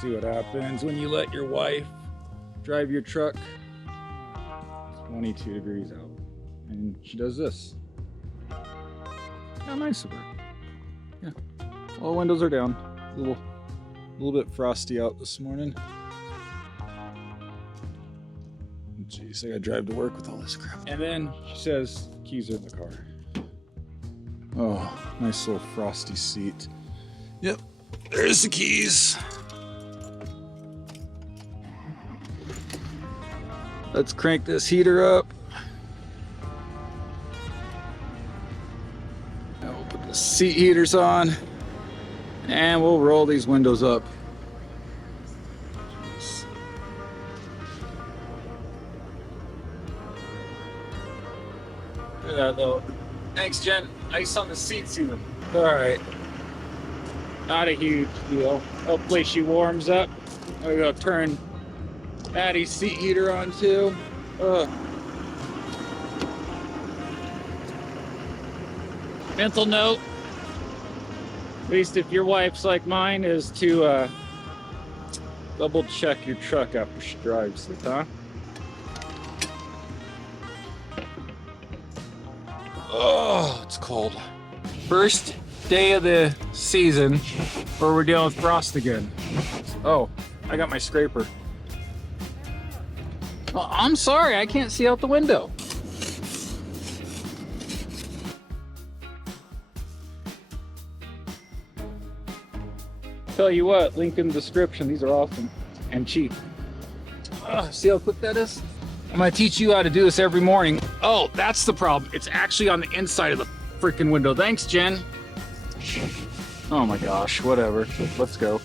See what happens when you let your wife drive your truck. It's 22 degrees out. And she does this. How nice of her. Yeah. All the windows are down. A little bit frosty out this morning. Jeez, I gotta drive to work with all this crap. And then she says keys are in the car. Oh, nice little frosty seat. Yep, there's the keys. Let's crank this heater up. Now we'll put the seat heaters on and we'll roll these windows up. Look at that though. Thanks, Jen. Ice on the seats even. All right. Not a huge deal. Hopefully she warms up. I'm gonna turn Addie's seat heater on too. Ugh. Mental note, at least if your wife's like mine, is to double check your truck after she drives it, huh? Oh, it's cold. First day of the season where we're dealing with frost again. Oh, I got my scraper. Well, I'm sorry, I can't see out the window. Tell you what, link in the description. These are awesome and cheap. See how quick that is? I'm gonna teach you how to do this every morning. Oh, that's the problem. It's actually on the inside of the freaking window. Thanks, Jen. Oh my gosh, whatever. Let's go.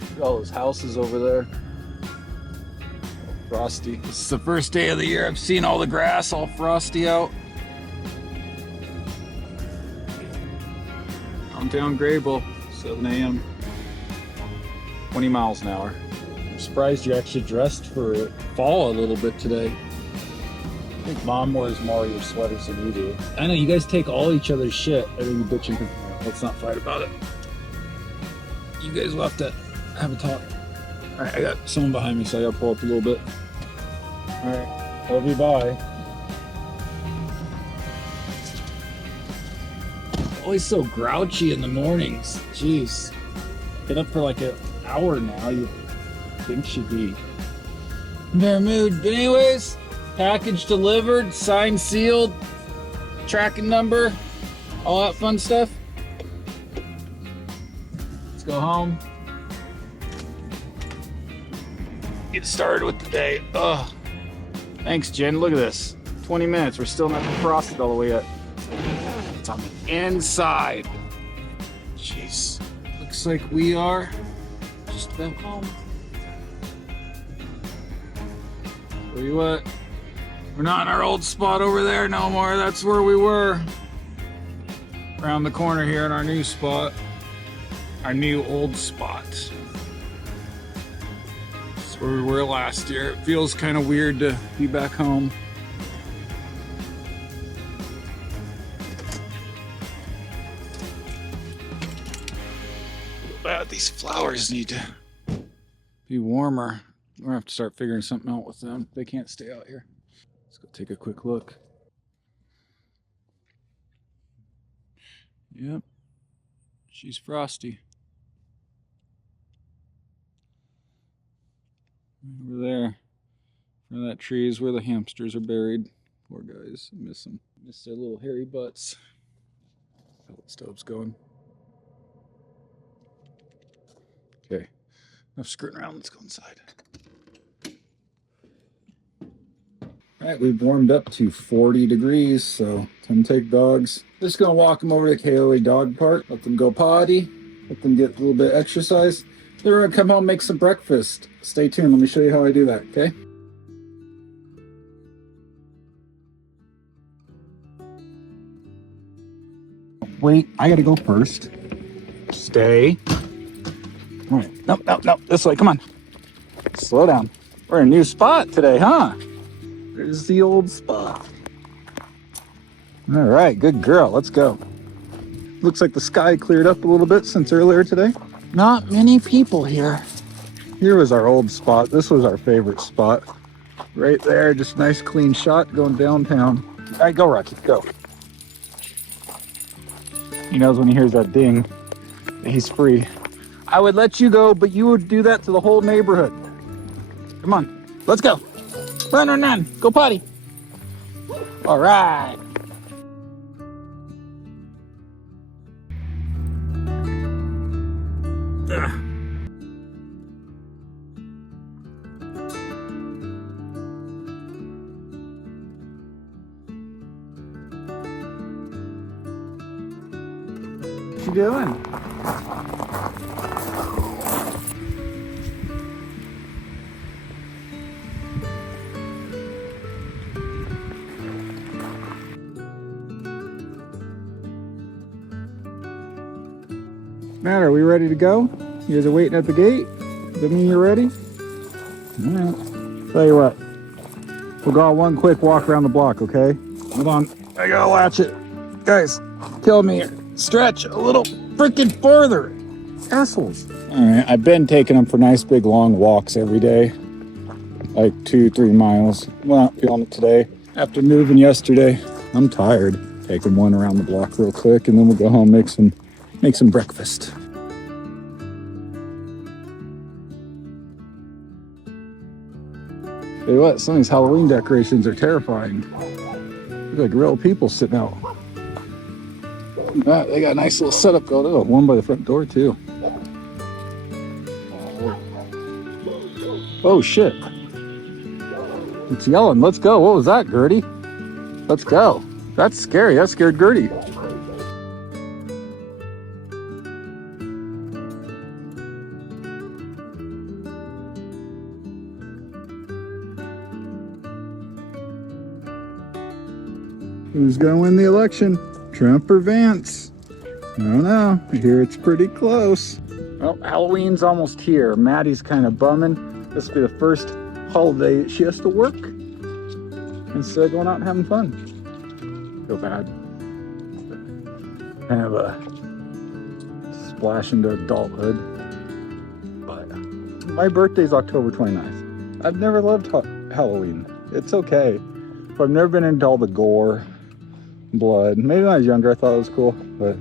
Look at all those houses over there. Frosty. This is the first day of the year I've seen all the grass all frosty out. Downtown Grable, 7 a.m. 20 miles an hour. I'm surprised you actually dressed for fall a little bit today. I think Mom wears more of your sweaters than you do. I know you guys take all each other's shit and then you bitch and complain. Let's not fight about it. You guys will have to have a talk. All right, I got someone behind me, so I gotta pull up a little bit. All right, love you, bye. Always so grouchy in the mornings. Jeez. Been up for like an hour now. You think she'd be in their mood. But anyways, package delivered, signed, sealed, tracking number, all that fun stuff. Let's go home. Get started with the day. Ugh. Thanks, Jen. Look at this. 20 minutes. We're still not frosted all the way yet. It's on the inside. Jeez. Looks like we are just about home. Tell you what, we're not in our old spot over there no more. That's where we were. Around the corner here in our new spot. Our new old spot. That's where we were last year. It feels kind of weird to be back home. These flowers need to be warmer. We're gonna have to start figuring something out with them. They can't stay out here. Let's go take a quick look. Yep, she's Frosty. Over there, in front of that tree is where the hamsters are buried. Poor guys, I miss them. Miss their little hairy butts. Pellet stove's going. Okay, enough skirting around, let's go inside. All right, we've warmed up to 40 degrees, so time to take dogs. Just gonna walk them over to KOA Dog Park, let them go potty, let them get a little bit of exercise. Then we're gonna come home and make some breakfast. Stay tuned, let me show you how I do that, okay? Wait, I gotta go first. Stay. All right, nope, this way, come on. Slow down. We're in a new spot today, huh? There's the old spot. All right, good girl. Let's go. Looks like the sky cleared up a little bit since earlier today. Not many people here. Here was our old spot. This was our favorite spot. Right there, just a nice clean shot going downtown. All right, go Rocky, go. He knows when he hears that ding, he's free. I would let you go, but you would do that to the whole neighborhood. Come on, let's go. Run, run, run, go potty. All right. Ugh. What you doing? Matt, are we ready to go? You guys are waiting at the gate? Does that mean you're ready? All right. Tell you what, we'll go on one quick walk around the block, okay? Hold on, I gotta latch it. Guys, kill me here. Stretch a little freaking further. Assholes. All right, I've been taking them for nice big long walks every day. Like 2-3 miles. Well, not feeling it today. After moving yesterday, I'm tired. Taking one around the block real quick and then we'll go home, make some breakfast. Tell you what, some of these Halloween decorations are terrifying. Look like real people sitting out. They got a nice little setup going on. One by the front door too. Oh shit. It's yelling, let's go. What was that, Gertie? Let's go. That's scary. That scared Gertie. Who's going to win the election? Trump or Vance? I don't know. I hear it's pretty close. Well, Halloween's almost here. Maddie's kind of bumming. This will be the first holiday she has to work instead of going out and having fun. Feel bad. Kind of a splash into adulthood. But my birthday's October 29th. I've never loved Halloween. It's okay. But I've never been into all the gore, blood. Maybe when I was younger I thought it was cool, but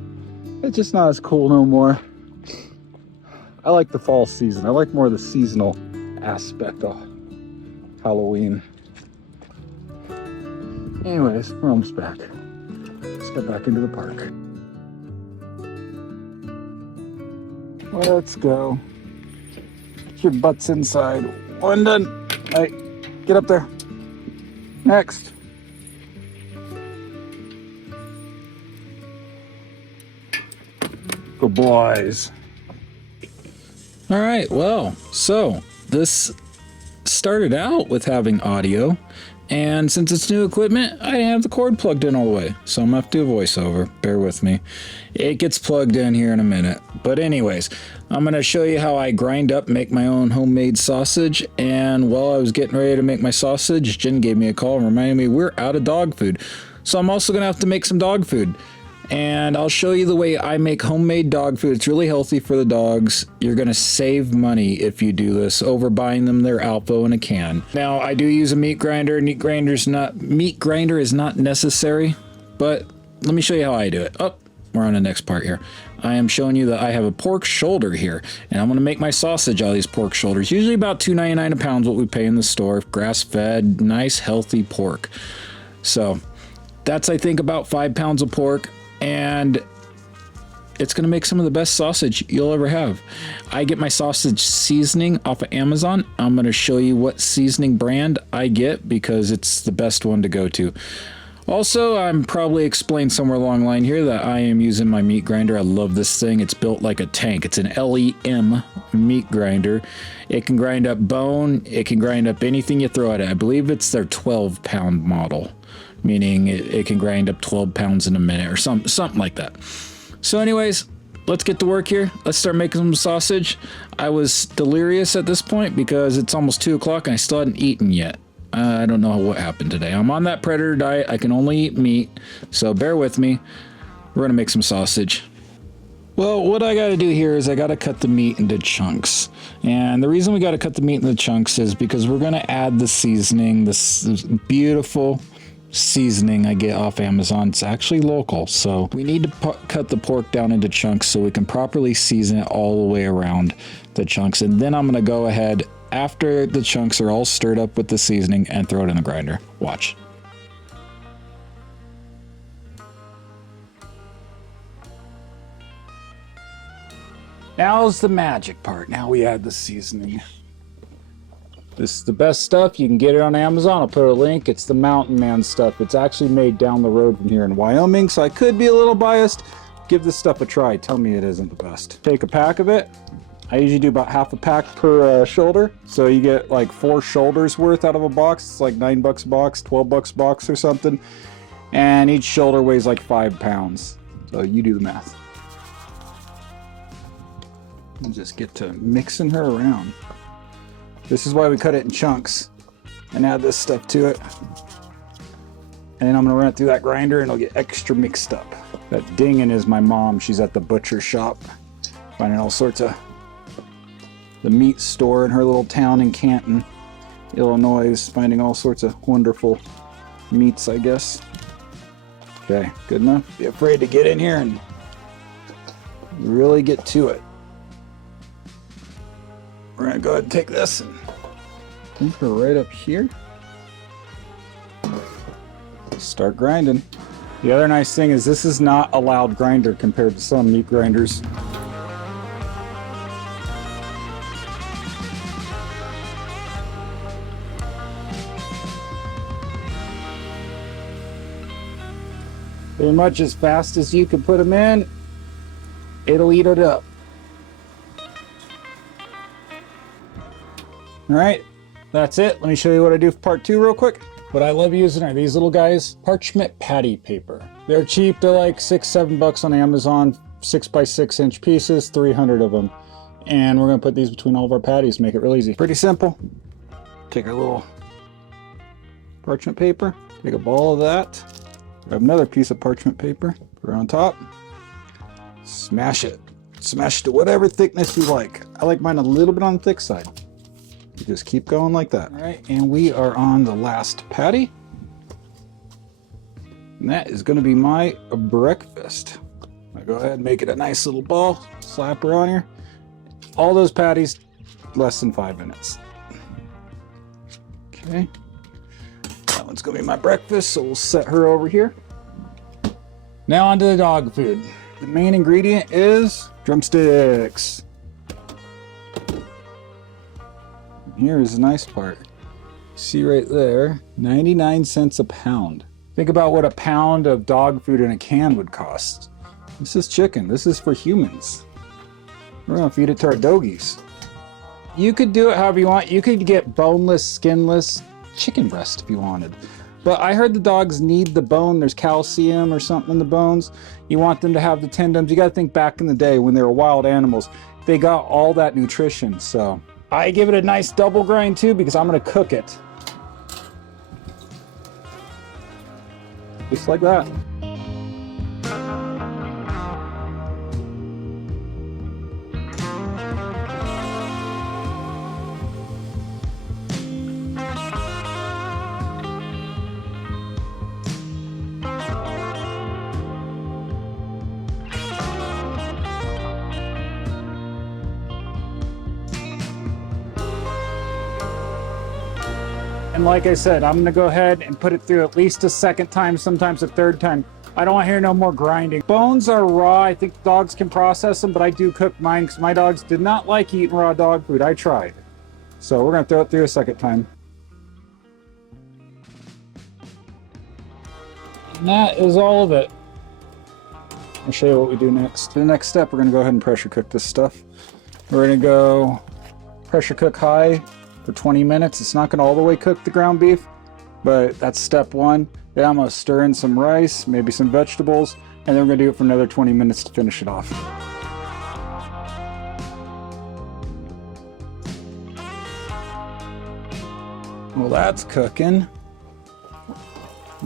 it's just not as cool no more. I like the fall season. I like more of the seasonal aspect of Halloween. Anyways, we're almost back. Let's get back into the park. Let's go. Get your butts inside. One done. Hey, get up there. Next. Good boys. All right, well, so this started out with having audio, and since it's new equipment, I didn't have the cord plugged in all the way, so I'm gonna have to do a voiceover. Bear with me. It gets plugged in here in a minute. But anyways, I'm gonna show you how I grind up, make my own homemade sausage, and while I was getting ready to make my sausage, Jen gave me a call and reminded me we're out of dog food. So I'm also gonna have to make some dog food. And I'll show you the way I make homemade dog food. It's really healthy for the dogs. You're gonna save money if you do this over buying them their Alpo in a can. Now, I do use a meat grinder. Meat grinder is not necessary, but let me show you how I do it. Oh, we're on the next part here. I am showing you that I have a pork shoulder here, and I'm gonna make my sausage out of these pork shoulders. Usually about $2.99 a pound is what we pay in the store. Grass-fed, nice, healthy pork. So that's, I think, about 5 pounds of pork. And it's gonna make some of the best sausage you'll ever have. I get my sausage seasoning off of Amazon. I'm gonna show you what seasoning brand I get because it's the best one to go to. Also, I'm probably explained somewhere along the line here that I am using my meat grinder. I love this thing. It's built like a tank. It's an LEM meat grinder. It can grind up bone. It can grind up anything you throw at it. I believe it's their 12-pound model, meaning it can grind up 12 pounds in a minute or something like that. So anyways, let's get to work here. Let's start making some sausage. I was delirious at this point because it's almost 2 o'clock and I still hadn't eaten yet. I don't know what happened today. I'm on that predator diet. I can only eat meat, so bear with me. We're gonna make some sausage. Well, what I gotta do here is I gotta cut the meat into chunks. And the reason we gotta cut the meat into chunks is because we're gonna add the seasoning, this beautiful seasoning I get off Amazon. It's actually local, so we need to cut the pork down into chunks so we can properly season it all the way around the chunks. And then I'm gonna go ahead after the chunks are all stirred up with the seasoning and throw it in the grinder. Watch. Now's the magic part. Now we add the seasoning. This is the best stuff. You can get it on Amazon. I'll put a link. It's the Mountain Man stuff. It's actually made down the road from here in Wyoming, so I could be a little biased. Give this stuff a try. Tell me it isn't the best. Take a pack of it. I usually do about half a pack per shoulder. So you get like 4 shoulders worth out of a box. It's like $9 a box, $12 a box or something. And each shoulder weighs like 5 pounds. So you do the math. And just get to mixing her around. This is why we cut it in chunks and add this stuff to it. And then I'm gonna run it through that grinder and it'll get extra mixed up. That dinging is my mom. She's at the butcher shop, finding all sorts of the meat store in her little town in Canton, Illinois, finding all sorts of wonderful meats, I guess. Okay, good enough. Be afraid to get in here and really get to it. We're gonna go ahead and take this and put her right up here. Start grinding. The other nice thing is this is not a loud grinder compared to some meat grinders. Pretty much as fast as you can put them in, it'll eat it up. All right, that's it. Let me show you what I do for part 2 real quick. What I love using are these little guys, parchment patty paper. They're cheap. They're like $6-7 on Amazon, 6x6 inch pieces, 300 of them. And we're gonna put these between all of our patties, make it real easy. Pretty simple. Take our little parchment paper, take a ball of that, grab another piece of parchment paper, put it on top, smash it. Smash it to whatever thickness you like. I like mine a little bit on the thick side. You just keep going like that. All right, and we are on the last patty. And that is gonna be my breakfast. I go ahead and make it a nice little ball, slap her on here. All those patties, less than 5 minutes. Okay, that one's gonna be my breakfast, so we'll set her over here. Now onto the dog food. The main ingredient is drumsticks. Here's the nice part. See right there, 99 cents a pound. Think about what a pound of dog food in a can would cost. This is chicken. This is for humans. We're gonna feed it to our doggies. You could do it however you want. You could get boneless, skinless chicken breast if you wanted. But I heard the dogs need the bone. There's calcium or something in the bones. You want them to have the tendons. You gotta think back in the day when they were wild animals. They got all that nutrition, so. I give it a nice double grind too because I'm gonna cook it. Just like that. And like I said, I'm gonna go ahead and put it through at least a second time, sometimes a third time. I don't want to hear no more grinding. Bones are raw. I think dogs can process them, but I do cook mine because my dogs did not like eating raw dog food. I tried. So we're gonna throw it through a second time. And that is all of it. I'll show you what we do next. The next step, we're gonna go ahead and pressure cook this stuff. We're gonna go pressure cook high for 20 minutes. It's not gonna all the way cook the ground beef, but that's step 1. Then I'm gonna stir in some rice, maybe some vegetables, and then we're gonna do it for another 20 minutes to finish it off. Well, that's cooking.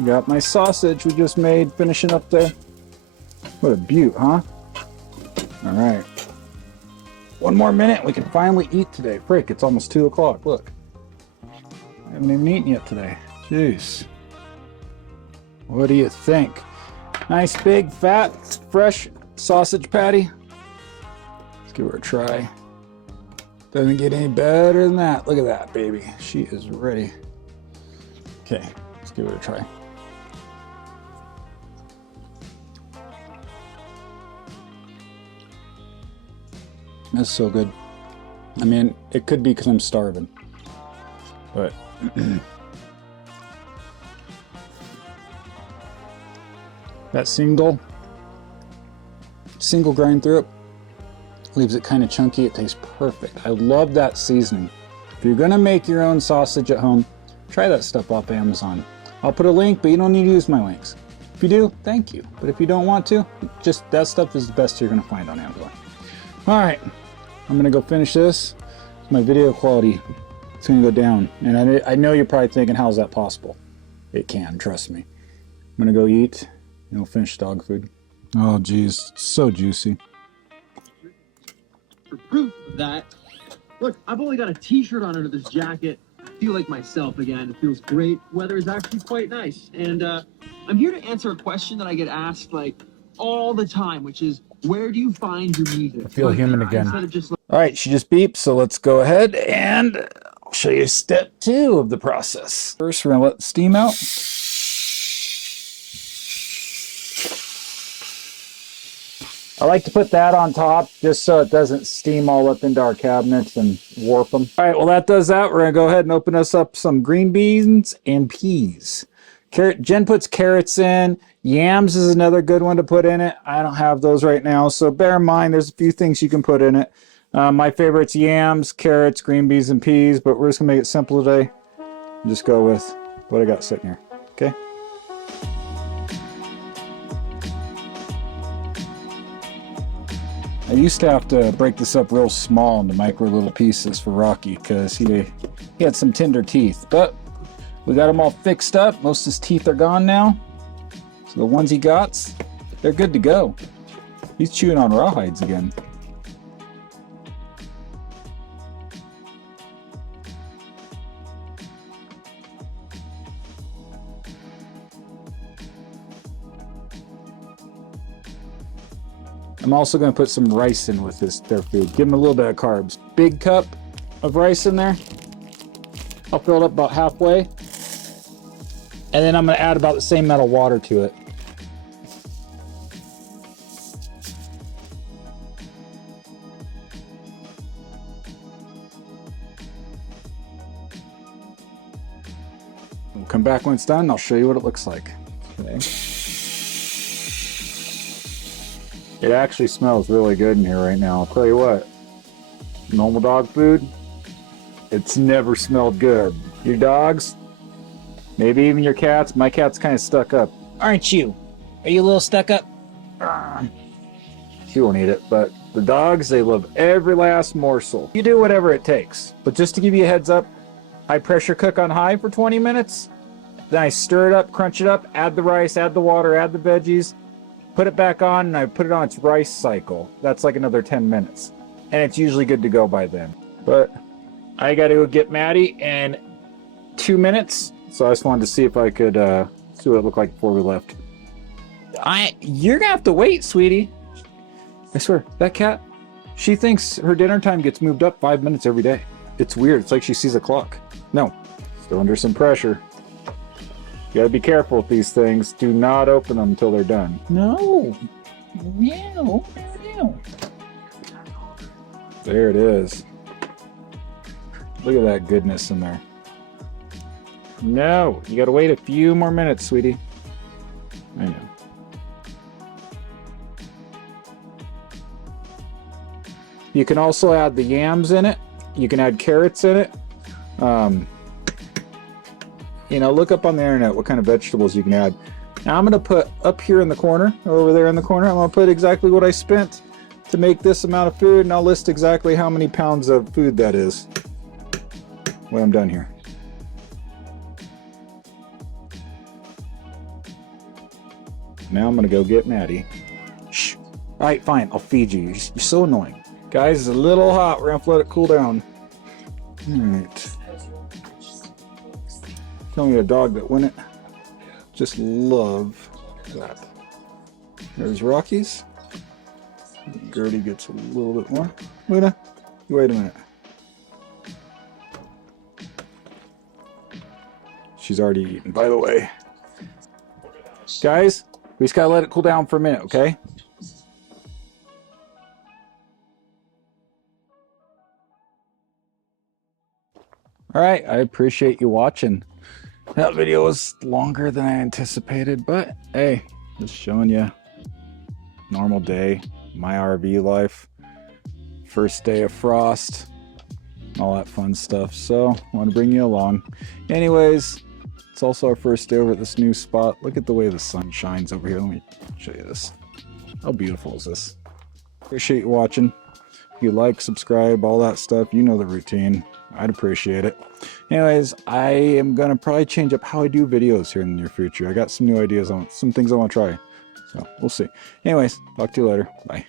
Got my sausage we just made finishing up there. What a beaut, huh? All right. One more minute, we can finally eat today. Frick, it's almost 2 o'clock. Look. I haven't even eaten yet today. Jeez. What do you think? Nice big, fat, fresh sausage patty. Let's give her a try. Doesn't get any better than that. Look at that, baby. She is ready. Okay, let's give it a try. That's so good. I mean, it could be because I'm starving, but that single grind through it leaves it kind of chunky. It tastes perfect. I love that seasoning. If you're gonna make your own sausage at home, try that stuff off Amazon. I'll put a link, but you don't need to use my links. If you do, thank you. But if you don't want to, just that stuff is the best you're gonna find on Amazon. All right, I'm gonna go finish this. My video quality is gonna go down. And I know you're probably thinking, how's that possible? It can, trust me. I'm gonna go eat and we'll finish dog food. Oh geez, it's so juicy. For proof of that, look, I've only got a t-shirt on under this jacket. I feel like myself again. It feels great. Weather is actually quite nice. And I'm here to answer a question that I get asked like all the time, which is, where do you find your music? I feel human again. Instead of just All right, she just beeped, so let's go ahead and I'll show you step 2 of the process. First, we're gonna let the steam out. I like to put that on top just so it doesn't steam all up into our cabinets and warp them. All right, well that does that. We're gonna go ahead and open us up some green beans and peas. Jen puts carrots in. Yams is another good one to put in it. I don't have those right now, so bear in mind there's a few things you can put in it. My favorite's yams, carrots, green beans, and peas, but we're just gonna make it simple today. Just go with what I got sitting here, okay? I used to have to break this up real small into micro little pieces for Rocky because he had some tender teeth, but we got him all fixed up. Most of his teeth are gone now. So the ones he got, they're good to go. He's chewing on rawhides again. I'm also going to put some rice in with their food. Give them a little bit of carbs. Big cup of rice in there. I'll fill it up about halfway. And then I'm going to add about the same amount of water to it. We'll come back when it's done and I'll show you what it looks like. Okay. It actually smells really good in here right now. I'll tell you what, normal dog food, it's never smelled good. Your dogs, maybe even your cats. My cat's kind of stuck up. Aren't you? Are you a little stuck up? She won't eat it, but the dogs, they love every last morsel. You do whatever it takes. But just to give you a heads up, I pressure cook on high for 20 minutes. Then I stir it up, crunch it up, add the rice, add the water, add the veggies. Put it back on and I put it on its rice cycle. That's like another 10 minutes. And it's usually good to go by then. But I gotta go get Maddie in 2 minutes. So I just wanted to see if I could see what it looked like before we left. You're gonna have to wait, sweetie. I swear, that cat, she thinks her dinner time gets moved up 5 minutes every day. It's weird, it's like she sees a clock. No, still under some pressure. You gotta be careful with these things. Do not open them until they're done. No. No. No. There it is. Look at that goodness in there. No. You gotta wait a few more minutes, sweetie. I know. You can also add the yams in it. You can add carrots in it. You know, look up on the internet what kind of vegetables you can add. Now I'm going to put up here in the corner, over there in the corner, I'm going to put exactly what I spent to make this amount of food, and I'll list exactly how many pounds of food that is when I'm done here. now I'm gonna go get Maddie. Shh. All right, fine. I'll feed you. You're so annoying. Guys, it's a little hot. We're gonna have to let it cool down. All right. Tell me a dog that wouldn't just love that. There's Rockies. Gertie gets a little bit more. Luna, you wait a minute. She's already eaten, by the way. Guys, we just gotta let it cool down for a minute, okay? All right, I appreciate you watching. That video was longer than I anticipated, but hey, just showing you normal day, my RV life, first day of Frost, all that fun stuff. So I want to bring you along. Anyways, it's also our first day over at this new spot. Look at the way the sun shines over here. Let me show you this. How beautiful is this? Appreciate you watching. If you like, subscribe, all that stuff, you know the routine. I'd appreciate it. Anyways, I am gonna probably change up how I do videos here in the near future. I got some new ideas on some things I want to try. So we'll see. Anyways, talk to you later. Bye.